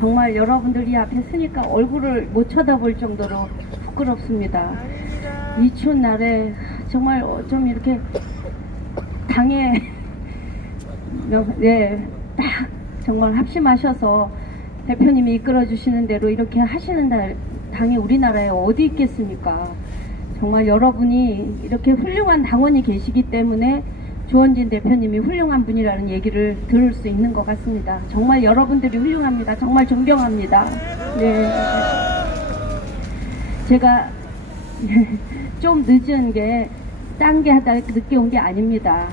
정말 여러분들이 앞에 서니까 얼굴을 못 쳐다볼 정도로 부끄럽습니다. 이 추운 날에 정말 좀 이렇게 당에 딱 정말 합심하셔서 대표님이 이끌어 주시는 대로 이렇게 하시는 당이 우리나라에 어디 있겠습니까? 정말 여러분이 이렇게 훌륭한 당원이 계시기 때문에 조원진 대표님이 훌륭한 분이라는 얘기를 들을 수 있는 것 같습니다. 정말 여러분들이 훌륭합니다. 정말 존경합니다. 네. 제가 좀 늦은 게 딴 게 하다 늦게 온 게 아닙니다.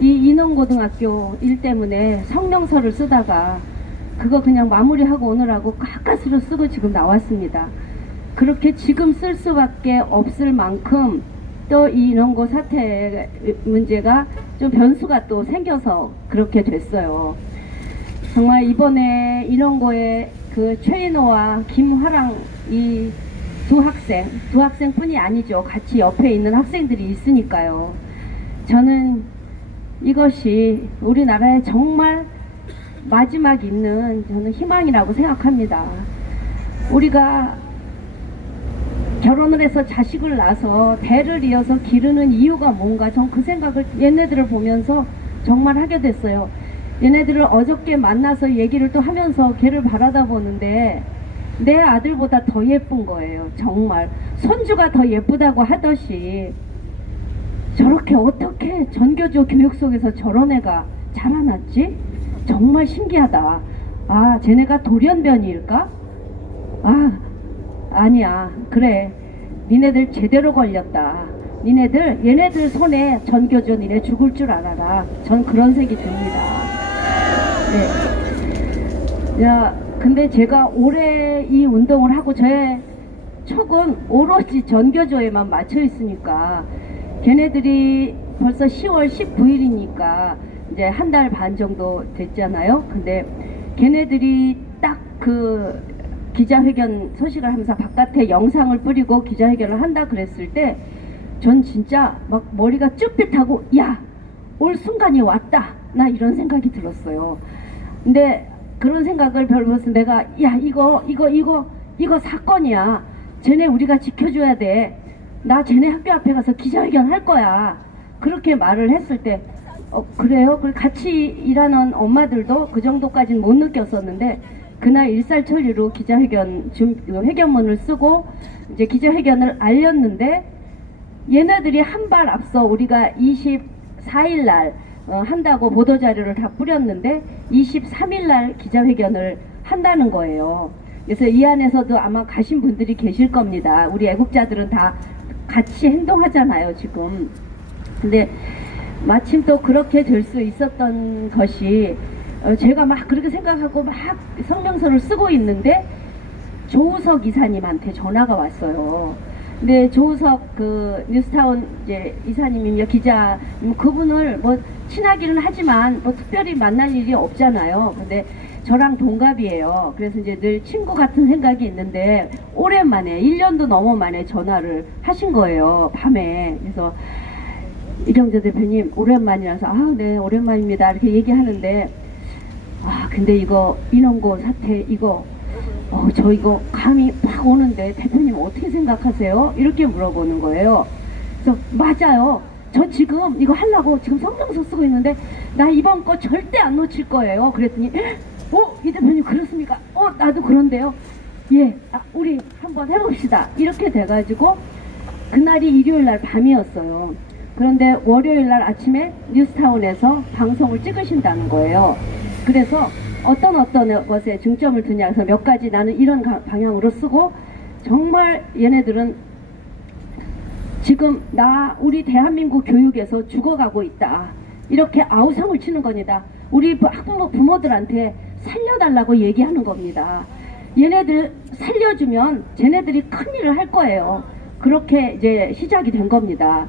이 인원고등학교 일 때문에 성명서를 쓰다가 그거 그냥 마무리하고 오느라고 가까스로 쓰고 지금 나왔습니다. 그렇게 지금 쓸 수밖에 없을 만큼 또 이 인원고 사태 문제가 좀 변수가 또 생겨서 그렇게 됐어요. 정말 이번에 인원고에 그 최인호와 김화랑 이 두 학생뿐이 아니죠. 같이 옆에 있는 학생들이 있으니까요. 저는 이것이 우리나라에 정말 마지막 있는 저는 희망이라고 생각합니다. 우리가 결혼을 해서 자식을 낳아서 대를 이어서 기르는 이유가 뭔가 전 그 생각을 얘네들을 보면서 정말 하게 됐어요. 얘네들을 어저께 만나서 얘기를 또 하면서 걔를 바라다 보는데 내 아들보다 더 예쁜 거예요. 정말 손주가 더 예쁘다고 하듯이 저렇게 어떻게 전교조 교육 속에서 저런 애가 자라났지? 정말 신기하다. 아, 쟤네가 돌연변이일까? 아니야. 그래. 니네들 제대로 걸렸다. 얘네들 손에 전교조 니네 죽을 줄 알아라. 전 그런 색이 듭니다. 네. 야, 근데 제가 올해 이 운동을 하고 저의 촉은 오로지 전교조에만 맞춰 있으니까 걔네들이 벌써 10월 19일이니까 이제 한 달 반 정도 됐잖아요. 근데 걔네들이 딱 그 기자회견 소식을 하면서 바깥에 영상을 뿌리고 기자회견을 한다 그랬을 때 전 진짜 막 머리가 쭈삣하고 야, 올 순간이 왔다. 나 이런 생각이 들었어요. 근데 그런 생각을 별로서 내가 야, 이거 사건이야. 쟤네 우리가 지켜줘야 돼. 나 쟤네 학교 앞에 가서 기자회견 할 거야. 그렇게 말을 했을 때 그래요? 그리고 같이 일하는 엄마들도 그 정도까지는 못 느꼈었는데 그날 일살처리로 기자회견 회견문을 쓰고 이제 기자회견을 알렸는데 얘네들이 한 발 앞서 우리가 24일 날 한다고 보도자료를 다 뿌렸는데 23일 날 기자회견을 한다는 거예요. 그래서 이 안에서도 아마 가신 분들이 계실 겁니다. 우리 애국자들은 다 같이 행동하잖아요, 지금. 근데 마침 또 그렇게 될 수 있었던 것이 제가 막 그렇게 생각하고 막 성명서를 쓰고 있는데 조우석 이사님한테 전화가 왔어요. 근데 조우석 그 뉴스타운 이제 이사님이며 기자 그분을 뭐 친하기는 하지만 뭐 특별히 만날 일이 없잖아요. 근데 저랑 동갑이에요. 그래서 이제 늘 친구 같은 생각이 있는데 오랜만에 1년도 넘어 만에 전화를 하신 거예요. 밤에. 그래서 이경재 대표님 오랜만이라서 네 오랜만입니다 이렇게 얘기하는데 근데 이거 인원고 사태 저 이거 감이 팍 오는데 대표님 어떻게 생각하세요? 이렇게 물어보는 거예요. 그래서 맞아요. 저 지금 이거 하려고 지금 성명서 쓰고 있는데 나 이번 거 절대 안 놓칠 거예요. 그랬더니 이 대표님 그렇습니까? 나도 그런데요. 예, 우리 한번 해봅시다. 이렇게 돼가지고 그날이 일요일날 밤이었어요. 그런데 월요일날 아침에 뉴스타운에서 방송을 찍으신다는 거예요. 그래서 어떤 것에 중점을 두냐 해서 몇 가지 나는 이런 방향으로 쓰고 정말 얘네들은 지금 우리 대한민국 교육에서 죽어가고 있다. 이렇게 아우성을 치는 겁니다. 우리 학부모 부모들한테 살려달라고 얘기하는 겁니다. 얘네들 살려주면 쟤네들이 큰일을 할 거예요. 그렇게 이제 시작이 된 겁니다.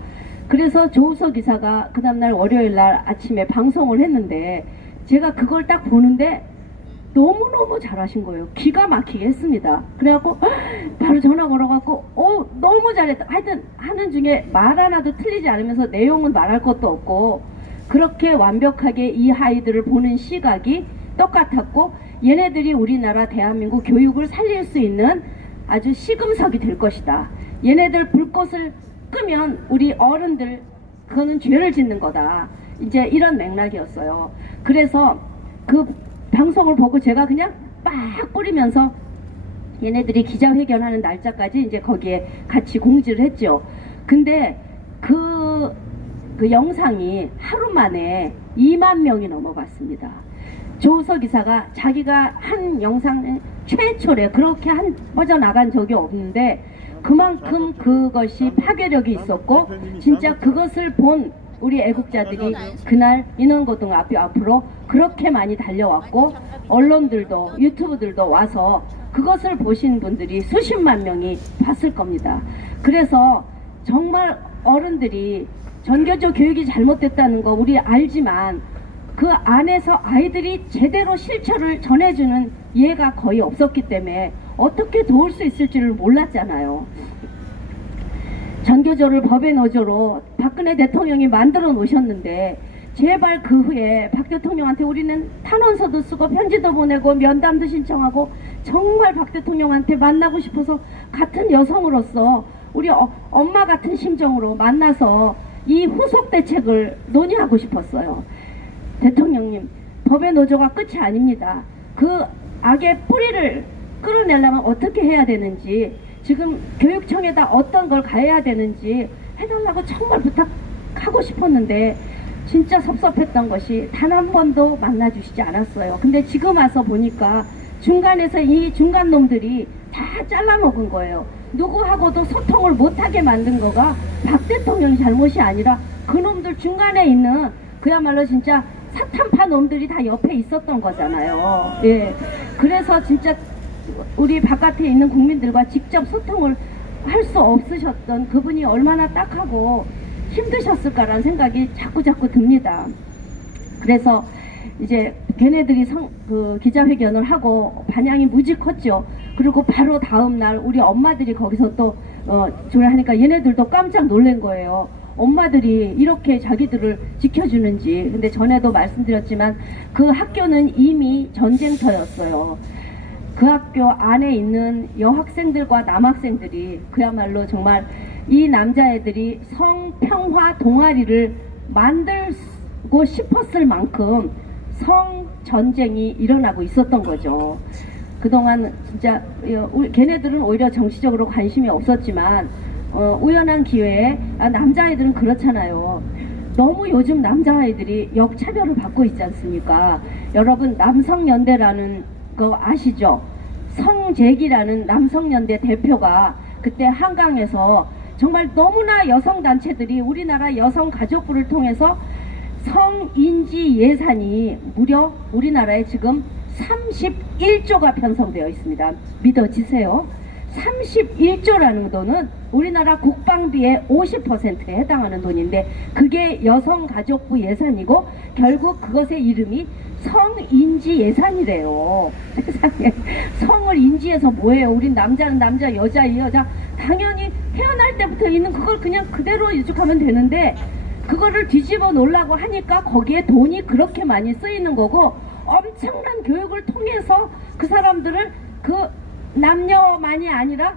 그래서 조우석 이사가 그 다음날 월요일날 아침에 방송을 했는데 제가 그걸 딱 보는데 너무너무 잘하신 거예요. 기가 막히게 했습니다. 그래갖고 바로 전화 걸어갖고 너무 잘했다. 하여튼 하는 중에 말 하나도 틀리지 않으면서 내용은 말할 것도 없고 그렇게 완벽하게 이 아이들을 보는 시각이 똑같았고 얘네들이 우리나라 대한민국 교육을 살릴 수 있는 아주 시금석이 될 것이다. 얘네들 불꽃을 끄면 우리 어른들 그거는 죄를 짓는 거다. 이제 이런 맥락이었어요. 그래서 그 방송을 보고 제가 그냥 빡 뿌리면서 얘네들이 기자회견하는 날짜까지 이제 거기에 같이 공지를 했죠. 근데 그 영상이 하루 만에 2만 명이 넘어갔습니다. 조우석 이사가 자기가 한 영상 최초래, 그렇게 한 뻗어나간 적이 없는데 그만큼 그것이 파괴력이 있었고 진짜 그것을 본 우리 애국자들이 그날 인원고등학교 앞으로 그렇게 많이 달려왔고 언론들도 유튜브들도 와서 그것을 보신 분들이 수십만 명이 봤을 겁니다. 그래서 정말 어른들이 전교조 교육이 잘못됐다는 거 우리 알지만 그 안에서 아이들이 제대로 실처를 전해주는 예가 거의 없었기 때문에 어떻게 도울 수 있을지를 몰랐잖아요. 전교조를 법의 노조로 박근혜 대통령이 만들어 놓으셨는데 제발 그 후에 박 대통령한테 우리는 탄원서도 쓰고 편지도 보내고 면담도 신청하고 정말 박 대통령한테 만나고 싶어서 같은 여성으로서 우리 엄마 같은 심정으로 만나서 이 후속 대책을 논의하고 싶었어요. 대통령님, 법의 노조가 끝이 아닙니다. 그 악의 뿌리를 끌어내려면 어떻게 해야 되는지, 지금 교육청에다 어떤 걸 가해야 되는지 해달라고 정말 부탁하고 싶었는데 진짜 섭섭했던 것이 단 한 번도 만나주시지 않았어요. 근데 지금 와서 보니까 중간에서 이 중간 놈들이 다 잘라먹은 거예요. 누구하고도 소통을 못하게 만든 거가 박 대통령이 잘못이 아니라 그놈들 중간에 있는 그야말로 진짜 사탄파 놈들이 다 옆에 있었던 거잖아요. 예. 그래서 진짜 우리 바깥에 있는 국민들과 직접 소통을 할 수 없으셨던 그분이 얼마나 딱하고 힘드셨을까라는 생각이 자꾸 듭니다. 그래서 이제 걔네들이 기자회견을 하고 반향이 무지 컸죠. 그리고 바로 다음날 우리 엄마들이 거기서 또 조례하니까 얘네들도 깜짝 놀란 거예요. 엄마들이 이렇게 자기들을 지켜주는지. 근데 전에도 말씀드렸지만 그 학교는 이미 전쟁터였어요. 그 학교 안에 있는 여학생들과 남학생들이 그야말로 정말 이 남자애들이 성평화 동아리를 만들고 싶었을 만큼 성전쟁이 일어나고 있었던 거죠. 그동안 진짜 걔네들은 오히려 정치적으로 관심이 없었지만 우연한 기회에 남자아이들은 그렇잖아요. 너무 요즘 남자아이들이 역차별을 받고 있지 않습니까? 여러분 남성연대라는 거 아시죠? 성재기라는 남성연대 대표가 그때 한강에서 정말 너무나 여성단체들이 우리나라 여성가족부를 통해서 성인지 예산이 무려 우리나라에 지금 31조가 편성되어 있습니다. 믿어지세요? 31조라는 돈은 우리나라 국방비의 50%에 해당하는 돈인데 그게 여성가족부 예산이고 결국 그것의 이름이 성인지 예산이래요. 세상에 성을 인지해서 뭐예요? 우린 남자는 남자, 여자는 여자. 당연히 태어날 때부터 있는 그걸 그냥 그대로 유축하면 되는데 그거를 뒤집어 놓으려고 하니까 거기에 돈이 그렇게 많이 쓰이는 거고 엄청난 교육을 통해서 그 사람들을 그 남녀만이 아니라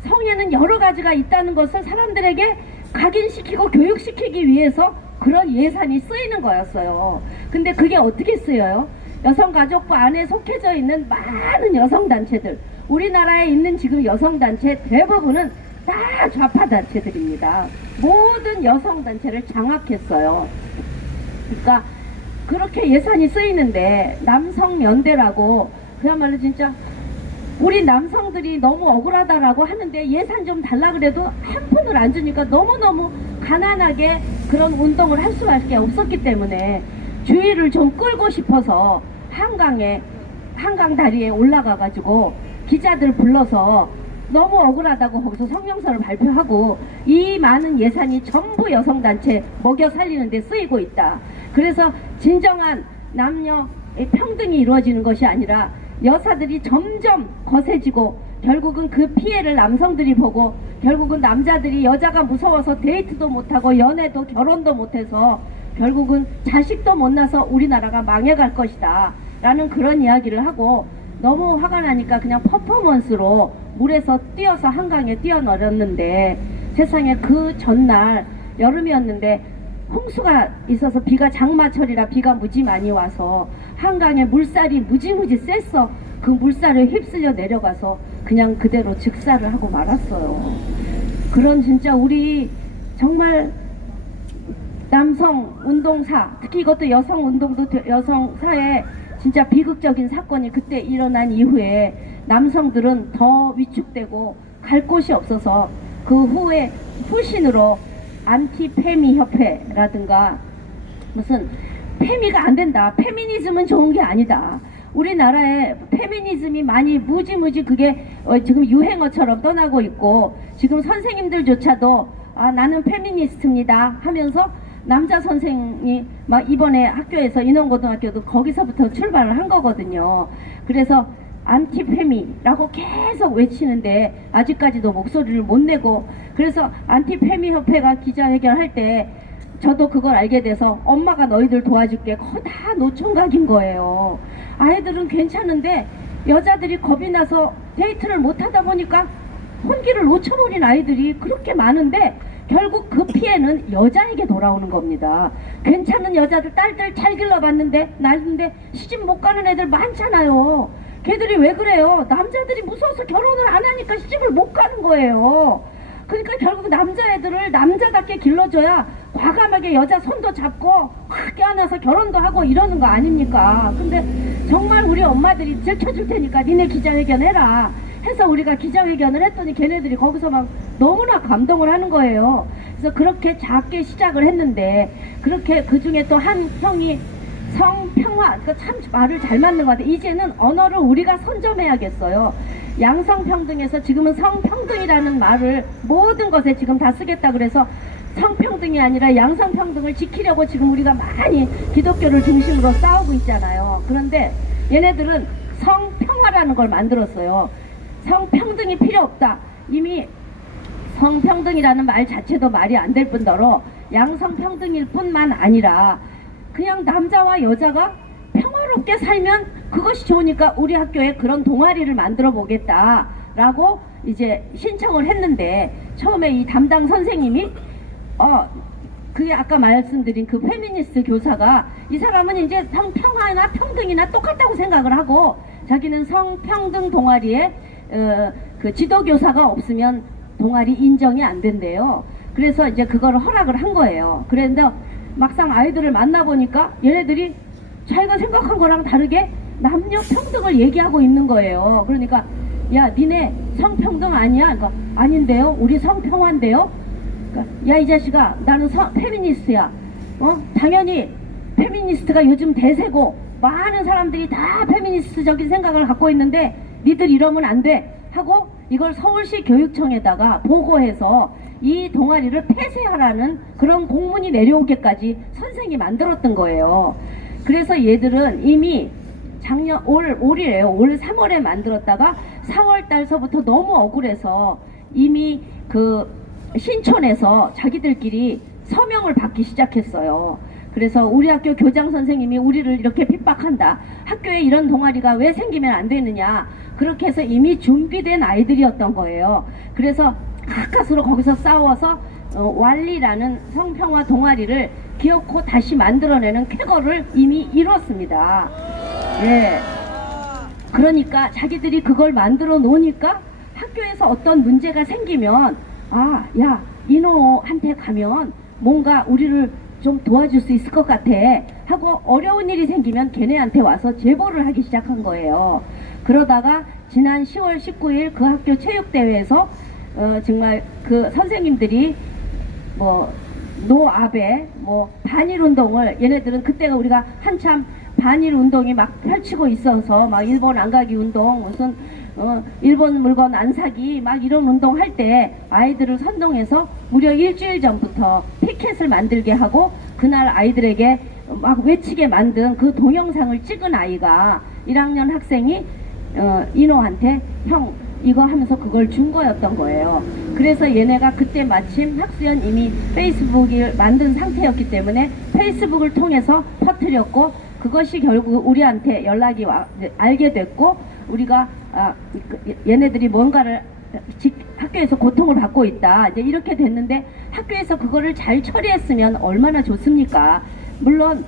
성에는 여러 가지가 있다는 것을 사람들에게 각인시키고 교육시키기 위해서 그런 예산이 쓰이는 거였어요. 근데 그게 어떻게 쓰여요? 여성가족부 안에 속해져 있는 많은 여성단체들, 우리나라에 있는 지금 여성단체 대부분은 다 좌파단체들입니다. 모든 여성단체를 장악했어요. 그러니까 그렇게 예산이 쓰이는데 남성연대라고 그야말로 진짜 우리 남성들이 너무 억울하다라고 하는데 예산 좀 달라 그래도 한 푼을 안 주니까 너무너무 가난하게 그런 운동을 할 수밖에 없었기 때문에 주의를 좀 끌고 싶어서 한강 다리에 올라가 가지고 기자들 불러서 너무 억울하다고 거기서 성명서를 발표하고 이 많은 예산이 전부 여성단체 먹여 살리는 데 쓰이고 있다. 그래서 진정한 남녀 평등이 이루어지는 것이 아니라 여사들이 점점 거세지고 결국은 그 피해를 남성들이 보고 결국은 남자들이 여자가 무서워서 데이트도 못하고 연애도 결혼도 못해서 결국은 자식도 못 낳아서 우리나라가 망해갈 것이다 라는 그런 이야기를 하고 너무 화가 나니까 그냥 퍼포먼스로 물에서 뛰어서 한강에 뛰어내렸는데 세상에 그 전날 여름이었는데 홍수가 있어서 비가 장마철이라 비가 무지 많이 와서 한강에 물살이 무지무지 셌어. 그 물살에 휩쓸려 내려가서 그냥 그대로 즉사를 하고 말았어요. 그런 진짜 우리 정말 남성 운동사, 특히 이것도 여성 운동도 여성사에 진짜 비극적인 사건이 그때 일어난 이후에 남성들은 더 위축되고 갈 곳이 없어서 그 후에 후신으로 안티페미 협회라든가 무슨 페미가 안 된다. 페미니즘은 좋은 게 아니다. 우리나라에 페미니즘이 많이 무지무지 그게 지금 유행어처럼 떠나고 있고 지금 선생님들조차도 아, 나는 페미니스트입니다 하면서 남자 선생이 막 이번에 학교에서 인원고등학교도 거기서부터 출발을 한 거거든요. 그래서 안티페미라고 계속 외치는데 아직까지도 목소리를 못 내고 그래서 안티페미 협회가 기자회견 할 때 저도 그걸 알게 돼서 엄마가 너희들 도와줄게. 그거 다 노총각인 거예요. 아이들은 괜찮은데 여자들이 겁이 나서 데이트를 못 하다 보니까 혼기를 놓쳐버린 아이들이 그렇게 많은데 결국 그 피해는 여자에게 돌아오는 겁니다. 괜찮은 여자들 딸들 잘 길러봤는데 낳는데 시집 못 가는 애들 많잖아요. 걔들이 왜 그래요? 남자들이 무서워서 결혼을 안 하니까 시집을 못 가는 거예요. 그러니까 결국 남자애들을 남자답게 길러줘야 과감하게 여자 손도 잡고 확 껴안아서 결혼도 하고 이러는 거 아닙니까? 근데 정말 우리 엄마들이 들켜줄 테니까 니네 기자회견 해라 해서 우리가 기자회견을 했더니 걔네들이 거기서 막 너무나 감동을 하는 거예요. 그래서 그렇게 작게 시작을 했는데 그렇게 그 중에 또 한 형이 성평화, 그러니까 참 말을 잘 맞는 것 같아요. 이제는 언어를 우리가 선점해야겠어요. 양성평등에서 지금은 성평등이라는 말을 모든 것에 지금 다 쓰겠다 그래서 성평등이 아니라 양성평등을 지키려고 지금 우리가 많이 기독교를 중심으로 싸우고 있잖아요. 그런데 얘네들은 성평화라는 걸 만들었어요. 성평등이 필요 없다. 이미 성평등이라는 말 자체도 말이 안 될 뿐더러 양성평등일 뿐만 아니라 그냥 남자와 여자가 평화롭게 살면 그것이 좋으니까 우리 학교에 그런 동아리를 만들어 보겠다라고 이제 신청을 했는데 처음에 이 담당 선생님이 그게 아까 말씀드린 그 페미니스트 교사가 이 사람은 이제 성평화나 평등이나 똑같다고 생각을 하고 자기는 성평등 동아리에 그 지도교사가 없으면 동아리 인정이 안 된대요. 그래서 이제 그거를 허락을 한 거예요. 그런데 막상 아이들을 만나보니까 얘네들이 자기가 생각한 거랑 다르게 남녀 평등을 얘기하고 있는 거예요. 그러니까 야 니네 성평등 아니야? 그러니까 아닌데요? 우리 성평화인데요? 그러니까 야 이 자식아 나는 페미니스트야. 당연히 페미니스트가 요즘 대세고 많은 사람들이 다 페미니스트적인 생각을 갖고 있는데 니들 이러면 안 돼 하고 이걸 서울시 교육청에다가 보고해서 이 동아리를 폐쇄하라는 그런 공문이 내려오게까지 선생이 만들었던 거예요. 그래서 얘들은 이미 작년 올이래요. 올 3월에 만들었다가 4월 달서부터 너무 억울해서 이미 그 신촌에서 자기들끼리 서명을 받기 시작했어요. 그래서 우리 학교 교장 선생님이 우리를 이렇게 핍박한다. 학교에 이런 동아리가 왜 생기면 안 되느냐. 그렇게 해서 이미 준비된 아이들이었던 거예요. 그래서 가까스로 거기서 싸워서 왈리라는 성평화 동아리를 기어코 다시 만들어내는 쾌거를 이미 이뤘습니다. 예. 그러니까 자기들이 그걸 만들어 놓으니까 학교에서 어떤 문제가 생기면 야 인호한테 가면 뭔가 우리를 좀 도와줄 수 있을 것 같아 하고 어려운 일이 생기면 걔네한테 와서 제보를 하기 시작한 거예요. 그러다가 지난 10월 19일 그 학교 체육대회에서 정말 그 선생님들이 노아베 반일운동을 얘네들은 그때가 우리가 한참 반일운동이 막 펼치고 있어서 막 일본 안 가기 운동 무슨 일본 물건 안 사기 막 이런 운동 할 때 아이들을 선동해서 무려 일주일 전부터 피켓을 만들게 하고 그날 아이들에게 막 외치게 만든 그 동영상을 찍은 아이가 1학년 학생이 인호한테 형 이거 하면서 그걸 준 거였던 거예요. 그래서 얘네가 그때 마침 학수연 이미 페이스북을 만든 상태였기 때문에 페이스북을 통해서 퍼뜨렸고 그것이 결국 우리한테 연락이 알게 됐고, 우리가 얘네들이 뭔가를 학교에서 고통을 받고 있다, 이제 이렇게 됐는데, 학교에서 그거를 잘 처리했으면 얼마나 좋습니까? 물론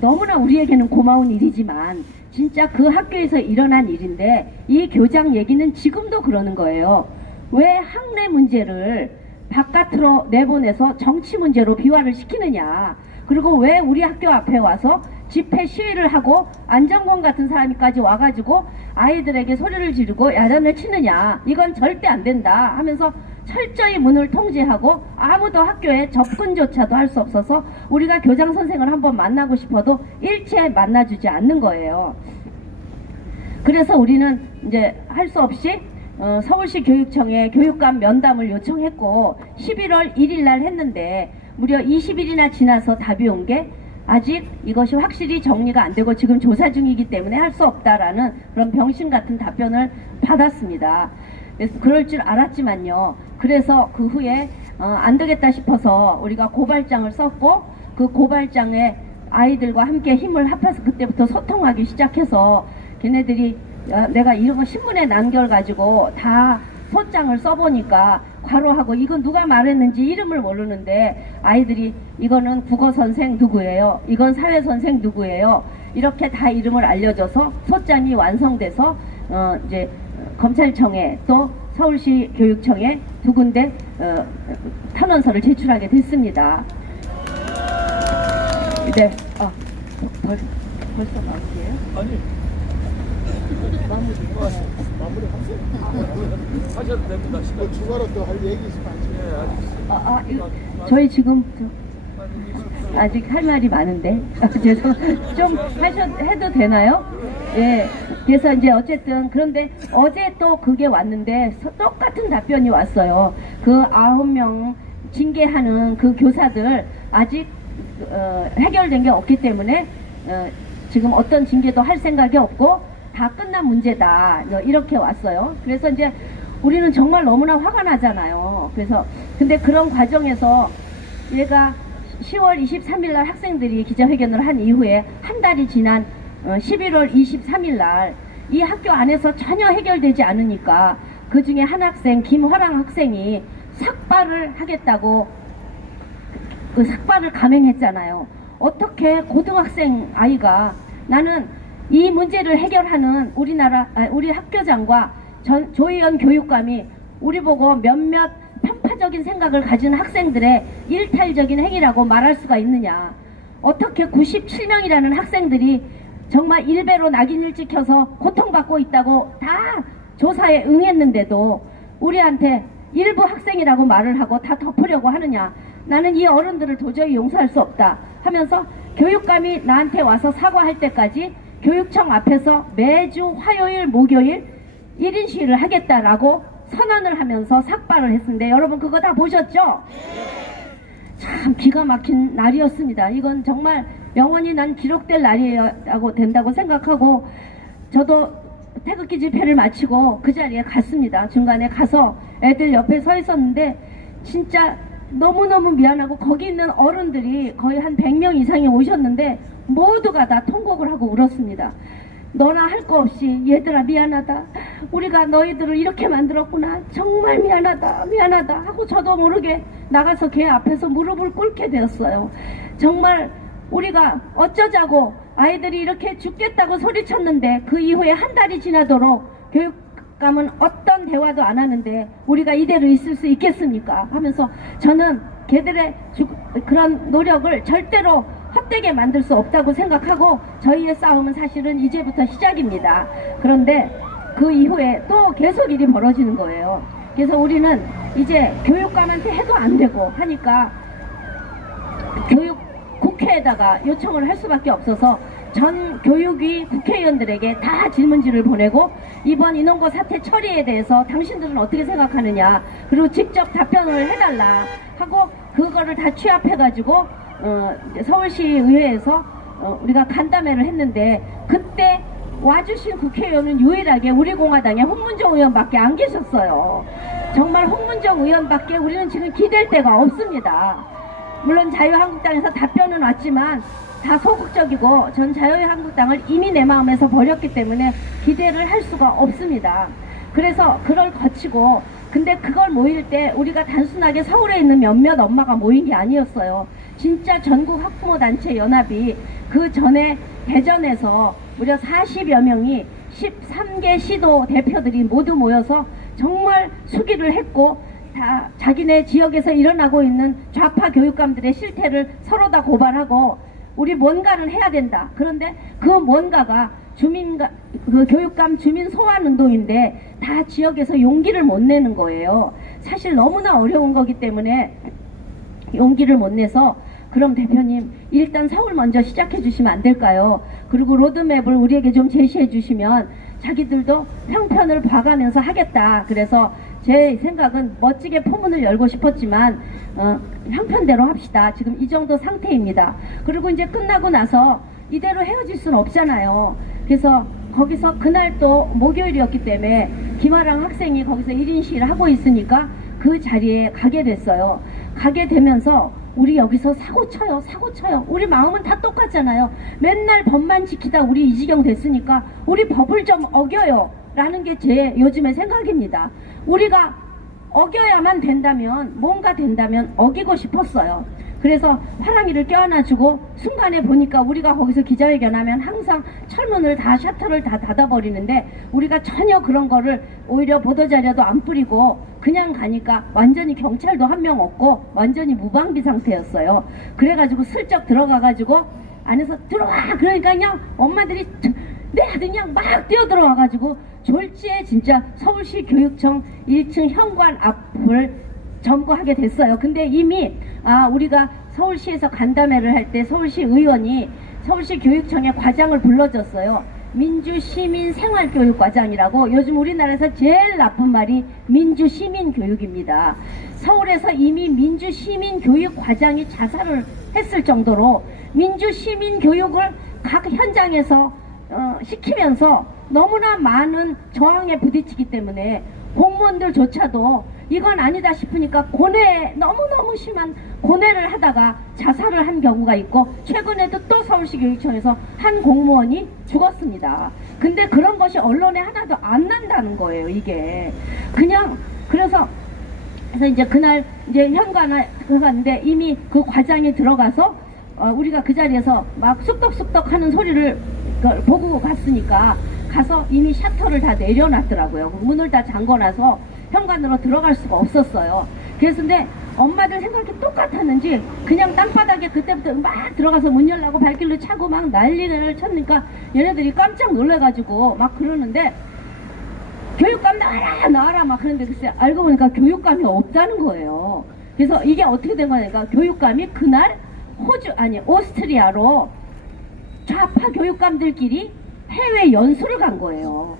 너무나 우리에게는 고마운 일이지만 진짜 그 학교에서 일어난 일인데, 이 교장 얘기는 지금도 그러는 거예요. 왜 학내 문제를 바깥으로 내보내서 정치 문제로 비화를 시키느냐, 그리고 왜 우리 학교 앞에 와서 집회 시위를 하고 안정권 같은 사람이까지 와가지고 아이들에게 소리를 지르고 야단을 치느냐, 이건 절대 안 된다 하면서 철저히 문을 통제하고 아무도 학교에 접근조차도 할 수 없어서 우리가 교장 선생을 한번 만나고 싶어도 일체 만나주지 않는 거예요. 그래서 우리는 이제 할 수 없이 서울시 교육청에 교육감 면담을 요청했고 11월 1일 날 했는데 무려 20일이나 지나서 답이 온 게 아직 이것이 확실히 정리가 안 되고 지금 조사 중이기 때문에 할 수 없다라는 그런 병신 같은 답변을 받았습니다. 그래서 그럴 줄 알았지만요. 그래서 그 후에 안 되겠다 싶어서 우리가 고발장을 썼고, 그 고발장에 아이들과 함께 힘을 합해서 그때부터 소통하기 시작해서 걔네들이 내가 이런 거 신문에 남겨가지고 다 소장을 써보니까 괄호하고 이건 누가 말했는지 이름을 모르는데 아이들이 이거는 국어선생 누구예요, 이건 사회선생 누구예요, 이렇게 다 이름을 알려줘서 소장이 완성돼서 이제 검찰청에 또 서울시 교육청에 두 군데 탄원서를 제출하게 됐습니다. 네. 벌써 마무리예요? 아니. 마무리 하셔도 됩니다. 추가로 또 할 얘기 있으면 하시죠. 저희 지금 아직 할 말이 많은데 좀 해도 되나요? 예. 그래서 이제 어쨌든 그런데 어제 또 그게 왔는데 똑같은 답변이 왔어요. 그 9명 징계하는 그 교사들 아직 해결된 게 없기 때문에 지금 어떤 징계도 할 생각이 없고 다 끝난 문제다, 이렇게 왔어요. 그래서 이제 우리는 정말 너무나 화가 나잖아요. 그래서 근데 그런 과정에서 얘가 10월 23일 날 학생들이 기자회견을 한 이후에 한 달이 지난 11월 23일 날 이 학교 안에서 전혀 해결되지 않으니까 그 중에 한 학생, 김화랑 학생이 삭발을 하겠다고 그 삭발을 감행했잖아요. 어떻게 고등학생 아이가, 나는 이 문제를 해결하는 우리 학교장과 조희연 교육감이 우리 보고 몇몇 편파적인 생각을 가진 학생들의 일탈적인 행위라고 말할 수가 있느냐. 어떻게 97명이라는 학생들이 정말 일배로 낙인을 찍혀서 고통받고 있다고 다 조사에 응했는데도 우리한테 일부 학생이라고 말을 하고 다 덮으려고 하느냐. 나는 이 어른들을 도저히 용서할 수 없다 하면서 교육감이 나한테 와서 사과할 때까지 교육청 앞에서 매주 화요일 목요일 1인 시위를 하겠다라고 선언을 하면서 삭발을 했는데 여러분 그거 다 보셨죠? 참 기가 막힌 날이었습니다. 이건 정말 영원히 난 기록될 날이라고 된다고 생각하고, 저도 태극기 집회를 마치고 그 자리에 갔습니다. 중간에 가서 애들 옆에 서 있었는데 진짜 너무너무 미안하고, 거기 있는 어른들이 거의 한 100명 이상이 오셨는데 모두가 다 통곡을 하고 울었습니다. 너나 할 거 없이 얘들아 미안하다, 우리가 너희들을 이렇게 만들었구나, 정말 미안하다 미안하다 하고 저도 모르게 나가서 걔 앞에서 무릎을 꿇게 되었어요. 정말 우리가 어쩌자고 아이들이 이렇게 죽겠다고 소리쳤는데 그 이후에 한 달이 지나도록 교육감은 어떤 대화도 안 하는데 우리가 이대로 있을 수 있겠습니까 하면서, 저는 걔들의 그런 노력을 절대로 헛되게 만들 수 없다고 생각하고, 저희의 싸움은 사실은 이제부터 시작입니다. 그런데 그 이후에 또 계속 일이 벌어지는 거예요. 그래서 우리는 이제 교육감한테 해도 안 되고 하니까 국회에다가 요청을 할 수밖에 없어서 전 교육위 국회의원들에게 다 질문지를 보내고, 이번 인원고 사태 처리에 대해서 당신들은 어떻게 생각하느냐, 그리고 직접 답변을 해달라 하고 그거를 다 취합해가지고 서울시의회에서 우리가 간담회를 했는데, 그때 와주신 국회의원은 유일하게 우리 공화당의 홍문정 의원밖에 안 계셨어요. 정말 홍문정 의원밖에 우리는 지금 기댈 데가 없습니다. 물론 자유한국당에서 답변은 왔지만 다 소극적이고 전 자유한국당을 이미 내 마음에서 버렸기 때문에 기대를 할 수가 없습니다. 그래서 그걸 거치고 근데 그걸 모일 때 우리가 단순하게 서울에 있는 몇몇 엄마가 모인 게 아니었어요. 진짜 전국 학부모 단체 연합이 그 전에 대전에서 무려 40여 명이 13개 시도 대표들이 모두 모여서 정말 수기를 했고 다 자기네 지역에서 일어나고 있는 좌파 교육감들의 실태를 서로 다 고발하고 우리 뭔가를 해야 된다. 그런데 그 뭔가가 그 교육감 주민 소환 운동인데 다 지역에서 용기를 못 내는 거예요. 사실 너무나 어려운 거기 때문에 용기를 못 내서 그럼 대표님 일단 서울 먼저 시작해 주시면 안 될까요? 그리고 로드맵을 우리에게 좀 제시해 주시면 자기들도 형편을 봐가면서 하겠다. 그래서 제 생각은 멋지게 포문을 열고 싶었지만 형편대로 합시다. 지금 이 정도 상태입니다. 그리고 이제 끝나고 나서 이대로 헤어질 수는 없잖아요. 그래서 거기서 그날 또 목요일이었기 때문에 김아랑 학생이 거기서 1인 시위를 하고 있으니까 그 자리에 가게 됐어요. 가게 되면서 우리 여기서 사고 쳐요. 우리 마음은 다 똑같잖아요. 맨날 법만 지키다 우리 이 지경 됐으니까 우리 법을 좀 어겨요 라는 게 제 요즘의 생각입니다. 우리가 어겨야만 된다면 뭔가 된다면 어기고 싶었어요. 그래서 화랑이를 껴안아주고 순간에 보니까 우리가 거기서 기자회견하면 항상 철문을 다 셔터를 다 닫아버리는데 우리가 전혀 그런 거를 오히려 보도자료도 안 뿌리고 그냥 가니까 완전히 경찰도 한 명 없고 완전히 무방비 상태였어요. 그래가지고 슬쩍 들어가가지고 안에서 들어와 그러니까 그냥 엄마들이 내 아들 그냥 막 뛰어들어와가지고 졸지에 진짜 서울시 교육청 1층 현관 앞을 점거하게 됐어요. 근데 이미 우리가 서울시에서 간담회를 할 때 서울시 의원이 서울시 교육청의 과장을 불러줬어요. 민주시민생활교육과장이라고. 요즘 우리나라에서 제일 나쁜 말이 민주시민교육입니다. 서울에서 이미 민주시민교육과장이 자살을 했을 정도로 민주시민교육을 각 현장에서 시키면서 너무나 많은 저항에 부딪히기 때문에 공무원들조차도 이건 아니다 싶으니까 너무너무 심한 고뇌를 하다가 자살을 한 경우가 있고 최근에도 또 서울시 교육청에서 한 공무원이 죽었습니다. 근데 그런 것이 언론에 하나도 안 난다는 거예요. 이게 그냥 그래서 이제 그날 이제 현관에 들어갔는데 이미 그 과장이 들어가서 우리가 그 자리에서 막 쑥덕쑥덕 하는 소리를 보고 갔으니까 가서 이미 셔터를 다 내려놨더라고요. 문을 다 잠궈놔서 현관으로 들어갈 수가 없었어요. 그래서 근데 엄마들 생각이 똑같았는지 그냥 땅바닥에 그때부터 막 들어가서 문 열라고 발길로 차고 막 난리를 쳤으니까 얘네들이 깜짝 놀래가지고 막 그러는데 교육감 나와라 막 그런데 글쎄 알고 보니까 교육감이 없다는 거예요. 그래서 이게 어떻게 된 거냐니까 교육감이 그날 오스트리아로 좌파 교육감들끼리 해외 연수를 간 거예요.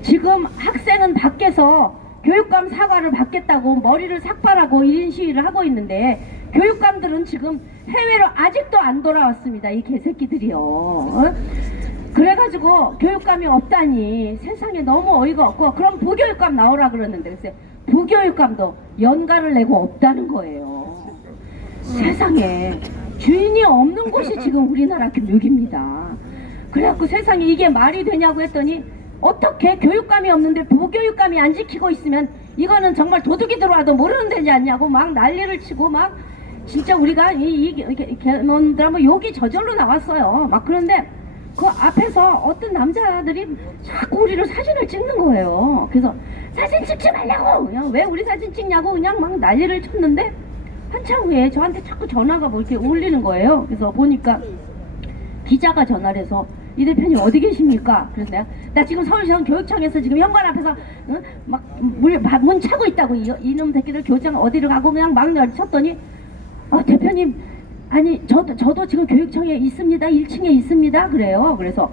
지금 학생은 밖에서 교육감 사과를 받겠다고 머리를 삭발하고 1인 시위를 하고 있는데 교육감들은 지금 해외로 아직도 안 돌아왔습니다. 이 개새끼들이요. 그래가지고 교육감이 없다니 세상에 너무 어이가 없고 그럼 부교육감 나오라 그러는데 글쎄 부교육감도 연가를 내고 없다는 거예요. 세상에 주인이 없는 곳이 지금 우리나라 교육입니다. 그래갖고 세상에 이게 말이 되냐고 했더니 어떻게 교육감이 없는데 부교육감이 안 지키고 있으면 이거는 정말 도둑이 들어와도 모르는 데지 않냐고 막 난리를 치고 막 진짜 우리가 놈들 뭐 욕이 저절로 나왔어요. 막 그런데 그 앞에서 어떤 남자들이 자꾸 우리를 사진을 찍는 거예요. 그래서 사진 찍지 말라고 그냥 왜 우리 사진 찍냐고 그냥 막 난리를 쳤는데 한참 후에 저한테 자꾸 전화가 뭐 이렇게 울리는 거예요. 그래서 보니까 기자가 전화를 해서 이 대표님 어디 계십니까? 그래서 나 지금 서울시청 교육청에서 지금 현관 앞에서 막 문 차고 있다고 이놈 새끼들 교장 어디로 가고 그냥 막 쳤더니 대표님 아니 저도 지금 교육청에 있습니다. 1층에 있습니다. 그래요. 그래서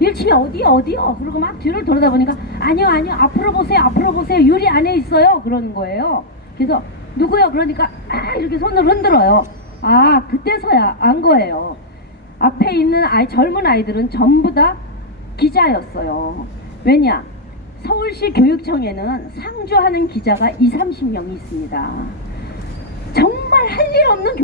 1층에 어디요? 그리고 막 뒤를 돌아다 보니까 아니요 앞으로 보세요 유리 안에 있어요. 그러는 거예요. 그래서 누구요? 그러니까 이렇게 손을 흔들어요. 그때서야 안 거예요. 앞에 있는 젊은 아이들은 전부 다 기자였어요. 왜냐? 서울시 교육청에는 상주하는 기자가 20-30명이 있습니다. 정말 할 일 없는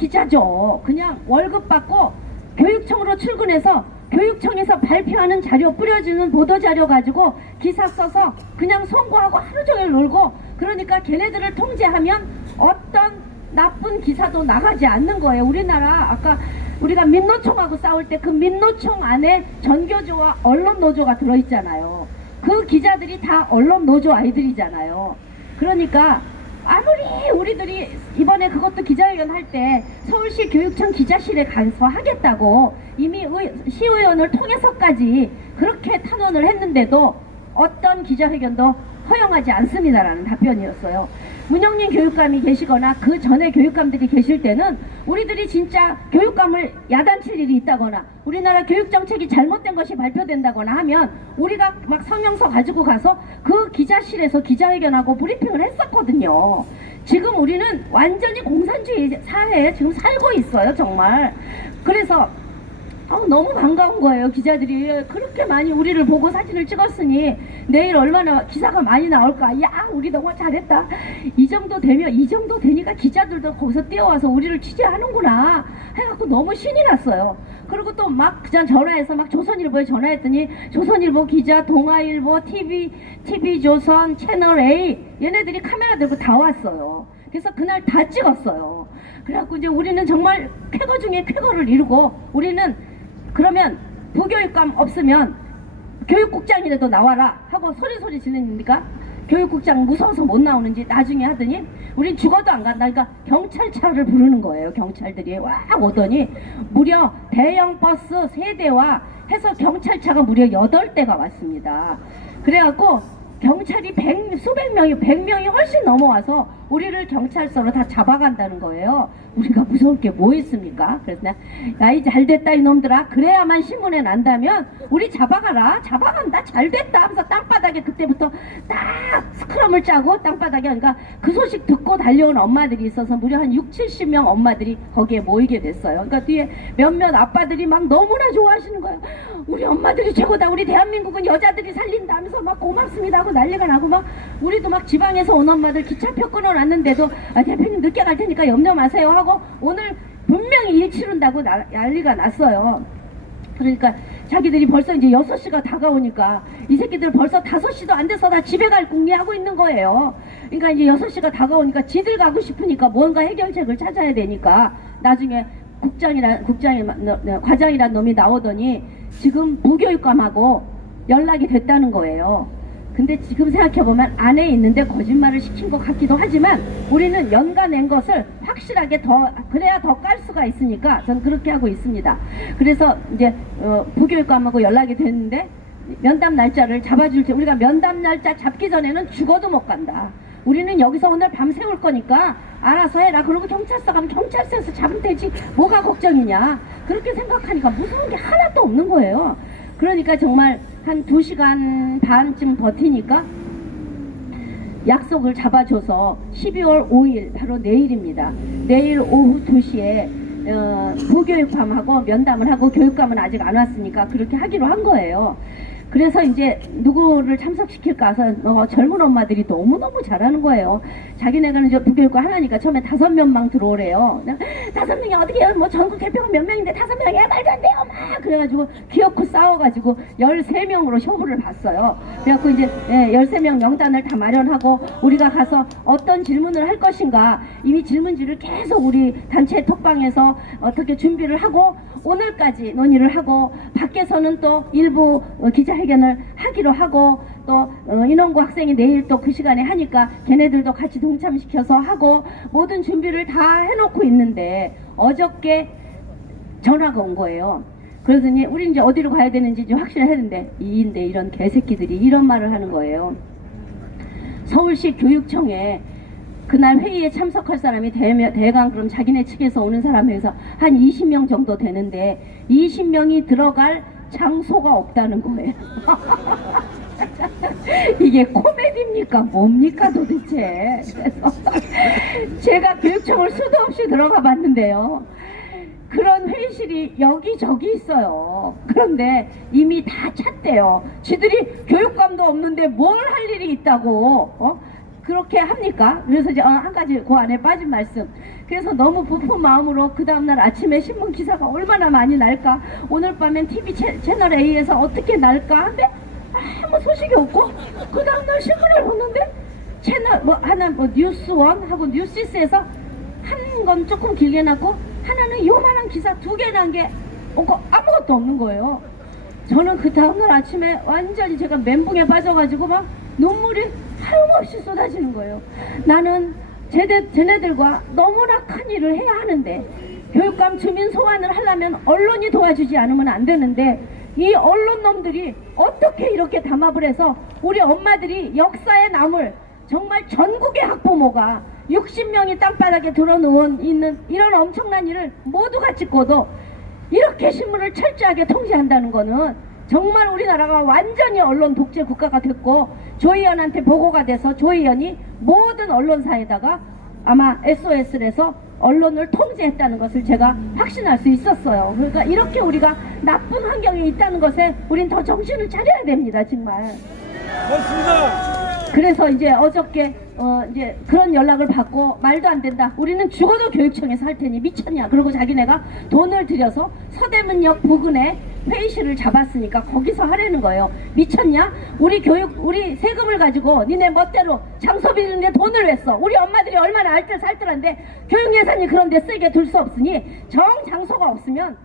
기자죠. 그냥 월급 받고 교육청으로 출근해서 교육청에서 발표하는 자료 뿌려주는 보도자료 가지고 기사 써서 그냥 송고하고 하루 종일 놀고, 그러니까 걔네들을 통제하면 어떤 나쁜 기사도 나가지 않는 거예요. 우리나라 아까 우리가 민노총하고 싸울 때 그 민노총 안에 전교조와 언론노조가 들어있잖아요. 그 기자들이 다 언론노조 아이들이잖아요. 그러니까 아무리 우리들이 이번에 그것도 기자회견 할 때 서울시 교육청 기자실에 가서 하겠다고 이미 시의원을 통해서까지 그렇게 탄원을 했는데도 어떤 기자회견도 허용하지 않습니다라는 답변이었어요. 문영린 교육감이 계시거나 그 전에 교육감들이 계실 때는 우리들이 진짜 교육감을 야단칠 일이 있다거나 우리나라 교육정책이 잘못된 것이 발표된다거나 하면 우리가 막 성명서 가지고 가서 그 기자실에서 기자회견하고 브리핑을 했었거든요. 지금 우리는 완전히 공산주의 사회에 지금 살고 있어요, 정말. 그래서 너무 반가운 거예요. 기자들이 그렇게 많이 우리를 보고 사진을 찍었으니 내일 얼마나 기사가 많이 나올까. 야, 우리 너무 잘했다. 이 정도 되니까 기자들도 거기서 뛰어와서 우리를 취재하는구나 해갖고 너무 신이 났어요. 그리고 또 막 그냥 전화해서 막 조선일보에 전화했더니 조선일보 기자, 동아일보, TV조선, 채널A 얘네들이 카메라 들고 다 왔어요. 그래서 그날 다 찍었어요. 그래갖고 이제 우리는 정말 쾌거 중에 쾌거를 이루고, 우리는 그러면 부교육감 없으면 교육국장이라도 나와라 하고 소리 지르니까 교육국장 무서워서 못 나오는지 나중에 하더니 우린 죽어도 안 간다. 그러니까 경찰차를 부르는 거예요. 경찰들이 와 오더니 무려 대형 버스 3대와 해서 경찰차가 무려 8대가 왔습니다. 그래갖고 경찰이 수백 명이 100명이 훨씬 넘어와서 우리를 경찰서로 다 잡아간다는 거예요. 우리가 무서울 게 뭐 있습니까? 그래서 내가 야이 잘됐다 이놈들아, 그래야만 신문에 난다면 우리 잡아가라, 잡아간다, 잘됐다 하면서 땅바닥에 그때부터 딱 스크럼을 짜고 땅바닥에, 그러니까 그 소식 듣고 달려온 엄마들이 있어서 무려 한 60-70명 엄마들이 거기에 모이게 됐어요. 그러니까 뒤에 몇몇 아빠들이 막 너무나 좋아하시는 거예요. 우리 엄마들이 최고다, 우리 대한민국은 여자들이 살린다 하면서 막 고맙습니다 하고 난리가 나고, 막 우리도 막 지방에서 온 엄마들 기차표 끊어놨는데도 대표님 늦게 갈 테니까 염려 마세요 하고 오늘 분명히 일 치른다고 난리가 났어요. 그러니까 자기들이 벌써 이제 6시가 다가오니까 이 새끼들 벌써 5시도 안 돼서 다 집에 갈 궁리하고 있는 거예요. 그러니까 이제 6시가 다가오니까 지들 가고 싶으니까 뭔가 해결책을 찾아야 되니까 나중에 과장이란 놈이 나오더니 지금 부교육감하고 연락이 됐다는 거예요. 근데 지금 생각해보면 안에 있는데 거짓말을 시킨 것 같기도 하지만 우리는 연가낸 것을 확실하게 그래야 더 깔 수가 있으니까 전 그렇게 하고 있습니다. 그래서 이제 부교육감하고 연락이 됐는데 면담 날짜를 잡아줄지, 우리가 면담 날짜 잡기 전에는 죽어도 못 간다. 우리는 여기서 오늘 밤 새울 거니까 알아서 해라. 그리고 경찰서 가면 경찰서에서 잡으면 되지 뭐가 걱정이냐. 그렇게 생각하니까 무서운 게 하나도 없는 거예요. 그러니까 정말 한 2시간 반쯤 버티니까 약속을 잡아줘서 12월 5일 바로 내일입니다. 내일 오후 2시에 부교육감하고 면담을 하고, 교육감은 아직 안 왔으니까 그렇게 하기로 한 거예요. 그래서 이제 누구를 참석시킬까 해서 젊은 엄마들이 너무너무 잘하는 거예요. 자기네가 이제 부교육과 하나니까 처음에 5명만 들어오래요. 5명이 어떻게 해요? 뭐 전국 대표가 몇 명인데 5명이 말도 안 돼요 막 그래가지고 기어코 싸워가지고 13명으로 쇼부를 봤어요. 그래갖고 이제 13명 명단을 다 마련하고 우리가 가서 어떤 질문을 할 것인가 이미 질문지를 계속 우리 단체 톡방에서 어떻게 준비를 하고 오늘까지 논의를 하고, 밖에서는 또 일부 기자회견을 하기로 하고, 또 인원고 학생이 내일 또 그 시간에 하니까 걔네들도 같이 동참시켜서 하고 모든 준비를 다 해놓고 있는데 어저께 전화가 온 거예요. 그러더니 우리 이제 어디로 가야 되는지 좀 확실했는데 이런 개새끼들이 이런 말을 하는 거예요. 서울시 교육청에 그날 회의에 참석할 사람이 대강 그럼 자기네 측에서 오는 사람에서 한 20명 정도 되는데 20명이 들어갈 장소가 없다는 거예요. 이게 코미디입니까 뭡니까 도대체. 그래서 제가 교육청을 수도 없이 들어가 봤는데요, 그런 회의실이 여기저기 있어요. 그런데 이미 다 찼대요. 지들이 교육감도 없는데 뭘 할 일이 있다고 그렇게 합니까? 그래서 이제 한 가지 그 안에 빠진 말씀. 그래서 너무 부푼 마음으로 그 다음날 아침에 신문 기사가 얼마나 많이 날까? 오늘 밤엔 TV 채널 A에서 어떻게 날까? 한데 아무 소식이 없고 그 다음날 신문을 보는데 채널 뭐 하나 뭐 뉴스원하고 뉴시스에서 한 건 조금 길게 났고 하나는 요만한 기사 2개 난 게 없고 아무것도 없는 거예요. 저는 그 다음날 아침에 완전히 제가 멘붕에 빠져가지고 막 눈물이 하염없이 쏟아지는 거예요. 나는 쟤네들과 너무나 큰 일을 해야 하는데 교육감 주민 소환을 하려면 언론이 도와주지 않으면 안 되는데 이 언론놈들이 어떻게 이렇게 담합을 해서 우리 엄마들이 역사에 남을 정말 전국의 학부모가 60명이 땅바닥에 들어누운 있는 이런 엄청난 일을 모두가 찍고도 이렇게 신문을 철저하게 통제한다는 거는 정말 우리나라가 완전히 언론 독재 국가가 됐고 조희연한테 보고가 돼서 조희연이 모든 언론사에다가 아마 SOS를 해서 언론을 통제했다는 것을 제가 확신할 수 있었어요. 그러니까 이렇게 우리가 나쁜 환경에 있다는 것에 우린 더 정신을 차려야 됩니다, 정말. 고맙습니다. 그래서 이제 어저께 이제 그런 연락을 받고 말도 안 된다. 우리는 죽어도 교육청에서 할 테니 미쳤냐. 그리고 자기네가 돈을 들여서 서대문역 부근에 회의실을 잡았으니까 거기서 하라는 거예요. 미쳤냐? 우리 세금을 가지고 니네 멋대로 장소 비는데 돈을 왜 써? 우리 엄마들이 얼마나 알뜰살뜰한데 교육 예산이 그런 데 쓰게 둘 수 없으니 장소가 없으면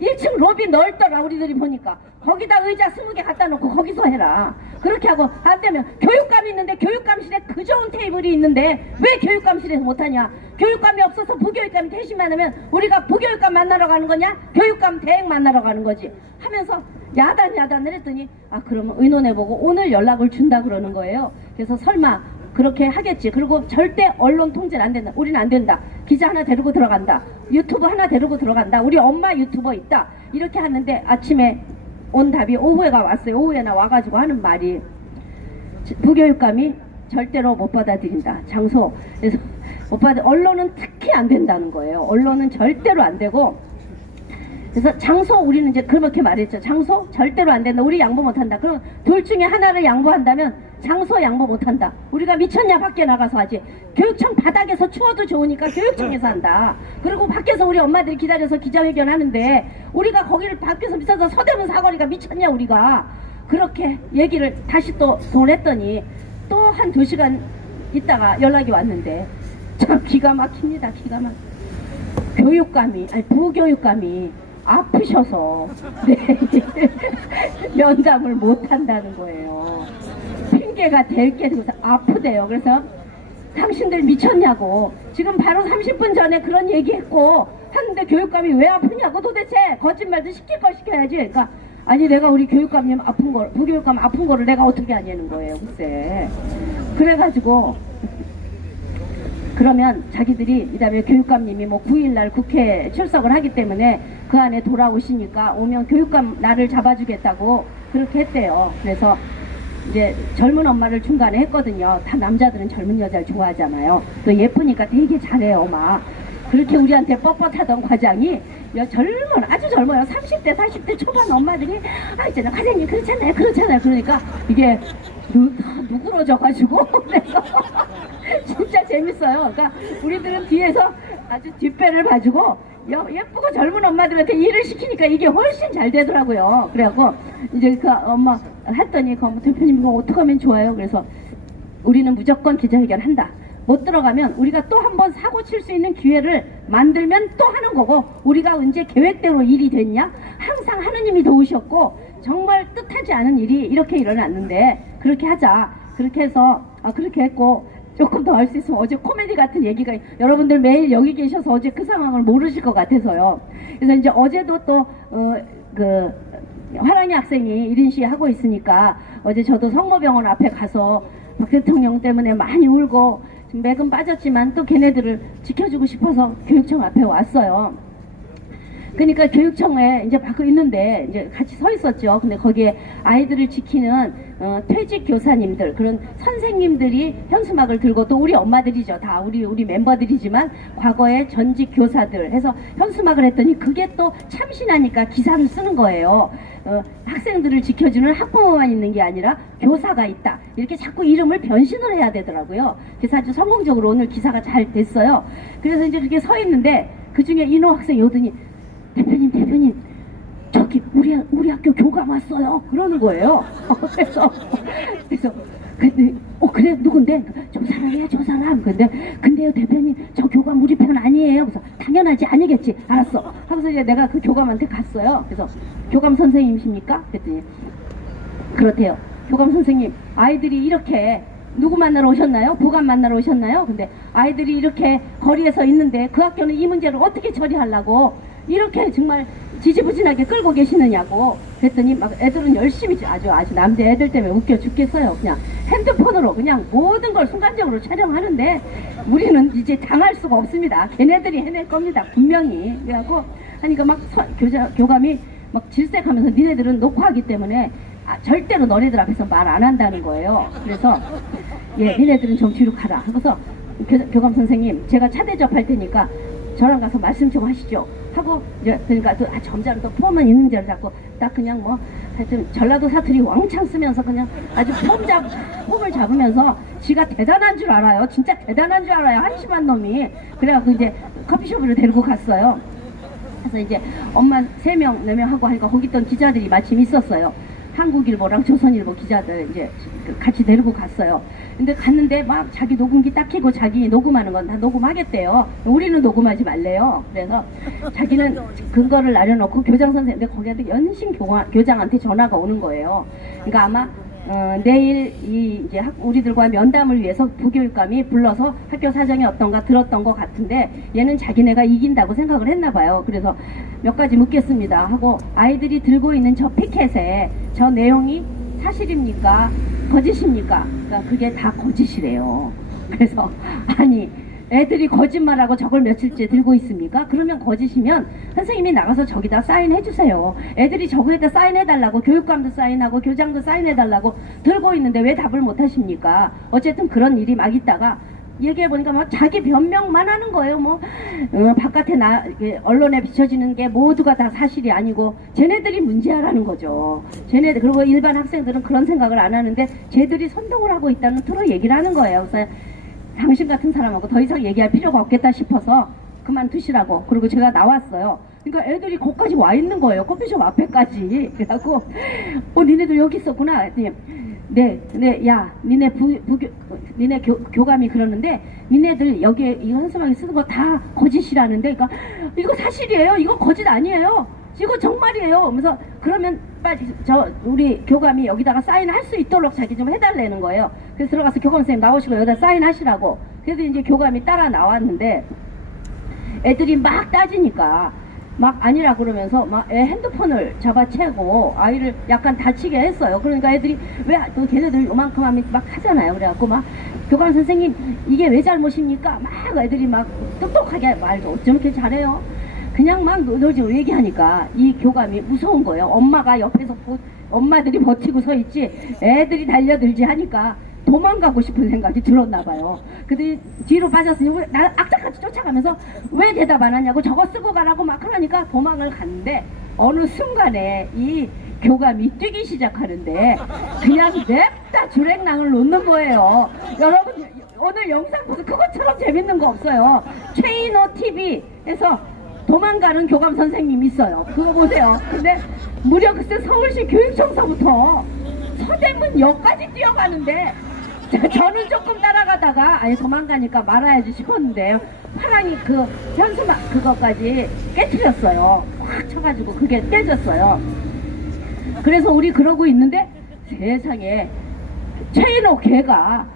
1층 로비 넓더라. 우리들이 보니까 거기다 의자 20개 갖다 놓고 거기서 해라. 그렇게 하고 안 되면 교육감이 있는데 교육감실에 그 좋은 테이블이 있는데 왜 교육감실에서 못하냐. 교육감이 없어서 부교육감이 대신만 하면 우리가 부교육감 만나러 가는 거냐, 교육감 대행 만나러 가는 거지 하면서 야단을 했더니 그러면 의논해보고 오늘 연락을 준다 그러는 거예요. 그래서 설마 그렇게 하겠지. 그리고 절대 언론 통제는 안 된다. 우리는 안 된다. 기자 하나 데리고 들어간다. 유튜브 하나 데리고 들어간다. 우리 엄마 유튜버 있다. 이렇게 하는데 아침에 온 답이 오후에가 왔어요. 오후에나 와가지고 하는 말이 부교육감이 절대로 못 받아들인다. 장소. 그래서 언론은 특히 안 된다는 거예요. 언론은 절대로 안 되고. 그래서 장소 우리는 이제 그렇게 말했죠. 장소 절대로 안 된다. 우리 양보 못 한다. 그럼 둘 중에 하나를 양보한다면 장소 양보 못 한다. 우리가 미쳤냐 밖에 나가서 하지. 교육청 바닥에서 추워도 좋으니까 교육청에서 한다. 그리고 밖에서 우리 엄마들이 기다려서 기자회견 하는데 우리가 거기를 밖에서 비싸서 서대문 사거리가 미쳤냐 우리가. 그렇게 얘기를 다시 또 했더니 또 한 2시간 있다가 연락이 왔는데 참 기가 막힙니다. 기가 막. 부교육감이 아프셔서 면담을 못 한다는 거예요. 핑계가 될 게 돼서 아프대요. 그래서 당신들 미쳤냐고. 지금 바로 30분 전에 그런 얘기했고 하는데 교육감이 왜 아프냐고. 도대체 거짓말도 시킬 걸 시켜야지. 그러니까 아니 내가 우리 교육감님 부교육감 아픈 거를 내가 어떻게 하냐는 거예요. 글쎄. 그래가지고 그러면 자기들이 이다음에 교육감님이 뭐 9일날 국회 출석을 하기 때문에 그 안에 돌아오시니까 오면 교육감 나를 잡아주겠다고 그렇게 했대요. 그래서 이제 젊은 엄마를 중간에 했거든요. 다 남자들은 젊은 여자를 좋아하잖아요. 또 예쁘니까 되게 잘해요. 막 그렇게 우리한테 뻣뻣하던 과장이 아주 젊어요. 30대 40대 초반 엄마들이 있잖아 과장님 그렇잖아요 그러니까 이게 누그러져가지고 그래서 진짜 재밌어요. 그러니까 우리들은 뒤에서 아주 뒷배를 봐주고 예쁘고 젊은 엄마들한테 일을 시키니까 이게 훨씬 잘 되더라고요. 그래갖고 이제 그 엄마 했더니 그 대표님 이거 어떻게 하면 좋아요? 그래서 우리는 무조건 기자회견 한다. 못 들어가면 우리가 또 한 번 사고 칠 수 있는 기회를 만들면 또 하는 거고 우리가 언제 계획대로 일이 됐냐? 항상 하느님이 도우셨고 정말 뜻하지 않은 일이 이렇게 일어났는데 그렇게 하자. 그렇게 해서 그렇게 했고 조금 더 할 수 있으면 어제 코미디 같은 얘기가 여러분들 매일 여기 계셔서 어제 그 상황을 모르실 것 같아서요. 그래서 이제 어제도 또 화랑이 학생이 1인 시위 하고 있으니까 어제 저도 성모병원 앞에 가서 박 대통령 때문에 많이 울고 지금 맥은 빠졌지만 또 걔네들을 지켜주고 싶어서 교육청 앞에 왔어요. 그러니까 교육청에 이제 밖에 있는데 이제 같이 서 있었죠. 근데 거기에 아이들을 지키는 퇴직 교사님들, 그런 선생님들이 현수막을 들고, 또 우리 엄마들이죠. 다 우리 멤버들이지만 과거에 전직 교사들 해서 현수막을 했더니 그게 또 참신하니까 기사를 쓰는 거예요. 학생들을 지켜주는 학부모만 있는 게 아니라 교사가 있다. 이렇게 자꾸 이름을 변신을 해야 되더라고요. 그래서 아주 성공적으로 오늘 기사가 잘 됐어요. 그래서 이제 그렇게 서 있는데 그 중에 인호 학생이 오더니 대표님 저기 우리 학교 교감 왔어요 그러는 거예요. 그래서 근데 그래 누군데? 저 사람. 근데요 대표님 저 교감 우리 편 아니에요. 그래서 당연하지, 아니겠지, 알았어 하면서 이제 내가 그 교감한테 갔어요. 그래서 교감 선생님이십니까? 그랬더니 그렇대요. 교감 선생님, 아이들이 이렇게 누구 만나러 오셨나요? 보감 만나러 오셨나요? 근데 아이들이 이렇게 거리에서 있는데 그 학교는 이 문제를 어떻게 처리하려고 이렇게 정말 지지부진하게 끌고 계시느냐고. 그랬더니 막 애들은 열심히 아주 남자 애들 때문에 웃겨 죽겠어요. 그냥 핸드폰으로 그냥 모든 걸 순간적으로 촬영하는데 우리는 이제 당할 수가 없습니다. 걔네들이 해낼 겁니다, 분명히. 그래갖고 하니까 막 교감이 막 질색하면서 니네들은 녹화하기 때문에 절대로 너네들 앞에서 말 안 한다는 거예요. 그래서 니네들은 좀 뒤로 가라 하고서 교감 선생님, 제가 차 대접할 테니까 저랑 가서 말씀 좀 하시죠 하고, 이제 그러니까 또 점잖은 또 폼은 있는 줄 잡고 딱 그냥 뭐 하여튼 전라도 사투리 왕창 쓰면서 그냥 아주 폼을 잡으면서 지가 대단한 줄 알아요. 진짜 대단한 줄 알아요, 한심한 놈이. 그래갖고 이제 커피숍으로 데리고 갔어요. 그래서 이제 엄마 3명 4명 하고 하니까 거기 있던 기자들이 마침 있었어요. 한국일보랑 조선일보 기자들 이제 같이 데리고 갔어요. 근데 갔는데 막 자기 녹음기 딱 켜고 자기 녹음하는 건 다 녹음하겠대요. 우리는 녹음하지 말래요. 그래서 자기는 근거를 날려놓고 교장 선생님, 근데 거기한테 연신 교장한테 전화가 오는 거예요. 그러니까 아마 내일 이제 우리들과 면담을 위해서 부교육감이 불러서 학교 사정이 어떤가 들었던 것 같은데 얘는 자기네가 이긴다고 생각을 했나 봐요. 그래서 몇 가지 묻겠습니다 하고, 아이들이 들고 있는 저 피켓에 저 내용이 사실입니까? 거짓입니까? 그러니까 그게 다 거짓이래요. 그래서 아니 애들이 거짓말하고 저걸 며칠째 들고 있습니까? 그러면 거짓이면 선생님이 나가서 저기다 사인해 주세요. 애들이 저거에다 사인해달라고, 교육감도 사인하고 교장도 사인해달라고 들고 있는데 왜 답을 못 하십니까? 어쨌든 그런 일이 막 있다가 얘기해보니까 뭐 자기 변명만 하는 거예요. 뭐 바깥에 언론에 비춰지는 게 모두가 다 사실이 아니고 쟤네들이 문제라는 거죠. 쟤네들, 그리고 일반 학생들은 그런 생각을 안 하는데 쟤들이 선동을 하고 있다는 투로 얘기를 하는 거예요. 그래서 당신 같은 사람하고 더 이상 얘기할 필요가 없겠다 싶어서 그만두시라고. 그리고 제가 나왔어요. 그러니까 애들이 거기까지 와 있는 거예요. 커피숍 앞에까지. 그래갖고 니네들 여기 있었구나. 야, 니네 교감이 그러는데 니네들 여기에 이거 현수막에 쓰는 거 다 거짓이라는데, 그러니까 이거 사실이에요. 이거 거짓 아니에요. 이거 정말이에요. 그래서 그러면 빨리 우리 교감이 여기다가 사인할 수 있도록 자기 좀 해달라는 거예요. 그래서 들어가서 교감 선생님 나오시고 여기다 사인하시라고. 그래서 이제 교감이 따라 나왔는데 애들이 막 따지니까 막 아니라 그러면서 막 애 핸드폰을 잡아채고 아이를 약간 다치게 했어요. 그러니까 애들이 왜 또 걔네들 요만큼 하면 막 하잖아요. 그래갖고 막 교감 선생님 이게 왜 잘못입니까? 막 애들이 막 똑똑하게 말도 어쩜 이렇게 잘해요. 그냥 막 노지로 얘기하니까 이 교감이 무서운 거예요. 엄마가 옆에서 엄마들이 버티고 서 있지 애들이 달려들지 하니까 도망가고 싶은 생각이 들었나 봐요. 근데 뒤로 빠졌으니 나 악착같이 쫓아가면서 왜 대답 안 하냐고, 저거 쓰고 가라고 막 그러니까 도망을 갔는데 어느 순간에 이 교감이 뛰기 시작하는데 그냥 냅다 주랭랑을 놓는 거예요. 여러분 오늘 영상 보세요. 그것처럼 재밌는 거 없어요. 최인호 TV에서 도망가는 교감 선생님 있어요. 그거 보세요. 근데 무려 그때 서울시 교육청서부터 서대문역까지 뛰어가는데 저는 조금 따라가다가 아니 도망가니까 말아야지 싶었는데 파랑이 그 현수막 그거까지 깨트렸어요. 확 쳐가지고 그게 깨졌어요. 그래서 우리 그러고 있는데 세상에 최인호 걔가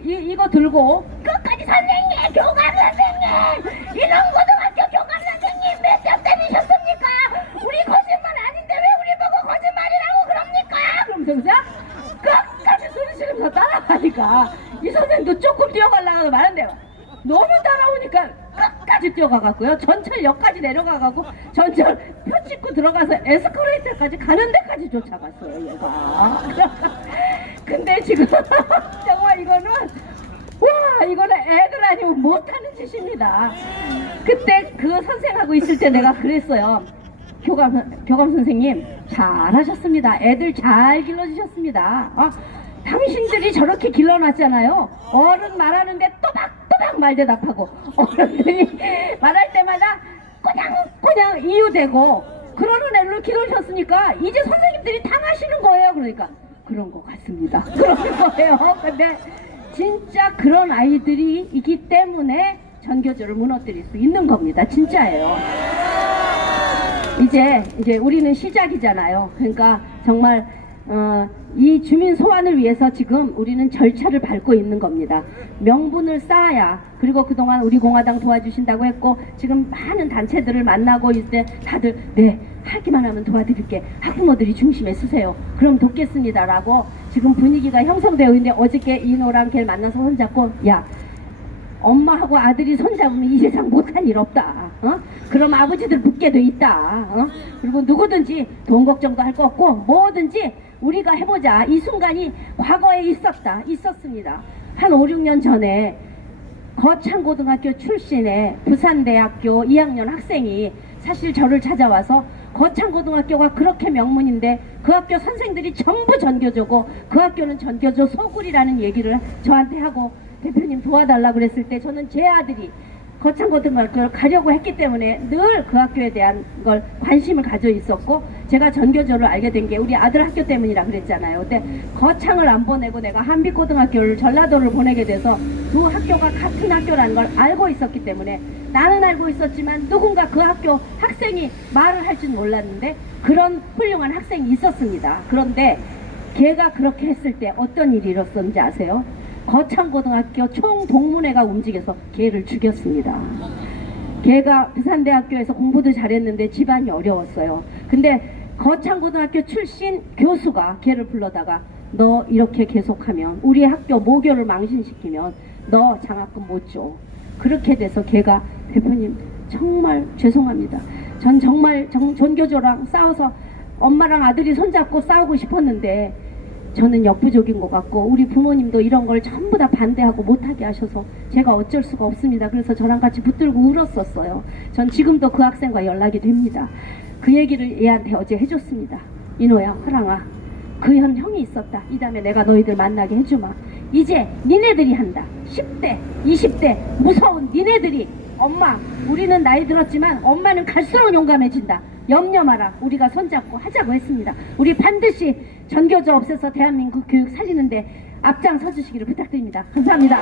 이거 들고 끝까지 선생님, 교감 선생님, 이런 고등학교 교감 선생님 몇 점 때리셨습니까? 우리 거짓말 아닌데 왜 우리 보고 거짓말이라고 그럽니까? 그러면서 끝까지 소리 지르면서 따라가니까 이 선생님도 조금 뛰어가려고 말한대요. 너무 따라오니까 끝까지 뛰어가갖고요. 전철역까지 내려가갖고 전철 표 찍고 들어가서 에스컬레이터까지 가는 데까지 쫓아갔어요, 얘가. 근데 지금 정말 이거는 와, 이거는 애들 아니면 못하는 짓입니다. 그때 그 선생하고 있을 때 내가 그랬어요. 교감 선생님 잘하셨습니다. 애들 잘 길러주셨습니다. 당신들이 저렇게 길러놨잖아요. 어른 말하는데 또박또박 말대답하고 어른들이 말할 때마다 꼬냥꼬냥 이유대고 그러는 애를 길러주셨으니까 이제 선생님들이 당하시는 거예요. 그러니까 그런 것 같습니다. 그런 거예요. 근데 진짜 그런 아이들이 있기 때문에 전교조를 무너뜨릴 수 있는 겁니다. 진짜예요. 이제 우리는 시작이잖아요. 그러니까 정말 이 주민 소환을 위해서 지금 우리는 절차를 밟고 있는 겁니다. 명분을 쌓아야, 그리고 그동안 우리 공화당 도와주신다고 했고 지금 많은 단체들을 만나고 있을 때 다들 네 하기만 하면 도와드릴게, 학부모들이 중심에 서세요, 그럼 돕겠습니다 라고 지금 분위기가 형성되어 있는데, 어저께 이노랑 걔를 만나서 손잡고 야, 엄마하고 아들이 손잡으면 이 세상 못할 일 없다. 그럼 아버지들 붙게 돼 있다. 그리고 누구든지 돈 걱정도 할 거 없고 뭐든지 우리가 해보자. 이 순간이 과거에 있었습니다. 한 5, 6년 전에 거창고등학교 출신의 부산대학교 2학년 학생이 사실 저를 찾아와서 거창고등학교가 그렇게 명문인데 그 학교 선생들이 전부 전교조고 그 학교는 전교조 소굴이라는 얘기를 저한테 하고 대표님 도와달라고 그랬을 때 저는 제 아들이 거창고등학교를 가려고 했기 때문에 늘 그 학교에 대한 걸 관심을 가져 있었고, 제가 전교조를 알게 된 게 우리 아들 학교 때문이라 그랬잖아요. 근데 거창을 안 보내고 내가 한빛고등학교를 전라도를 보내게 돼서 두 학교가 같은 학교라는 걸 알고 있었기 때문에, 나는 알고 있었지만 누군가 그 학교 학생이 말을 할 줄 몰랐는데 그런 훌륭한 학생이 있었습니다. 그런데 걔가 그렇게 했을 때 어떤 일이 일었었는지 아세요? 거창고등학교 총동문회가 움직여서 걔를 죽였습니다. 걔가 부산대학교에서 공부도 잘했는데 집안이 어려웠어요. 근데 거창고등학교 출신 교수가 걔를 불러다가 너 이렇게 계속하면 우리 학교 모교를 망신시키면 너 장학금 못 줘. 그렇게 돼서 걔가 대표님 정말 죄송합니다. 전 정말 전교조랑 싸워서 엄마랑 아들이 손잡고 싸우고 싶었는데 저는 역부족인 것 같고 우리 부모님도 이런 걸 전부 다 반대하고 못하게 하셔서 제가 어쩔 수가 없습니다. 그래서 저랑 같이 붙들고 울었었어요. 전 지금도 그 학생과 연락이 됩니다. 그 얘기를 얘한테 어제 해줬습니다. 이노야, 화랑아, 그 형이 있었다. 이 다음에 내가 너희들 만나게 해주마. 이제 니네들이 한다. 10대, 20대 무서운 니네들이, 엄마 우리는 나이 들었지만 엄마는 갈수록 용감해진다. 염려 마라. 우리가 손잡고 하자고 했습니다. 우리 반드시 전교조 없애서 대한민국 교육 살리는데 앞장서 주시기를 부탁드립니다. 감사합니다.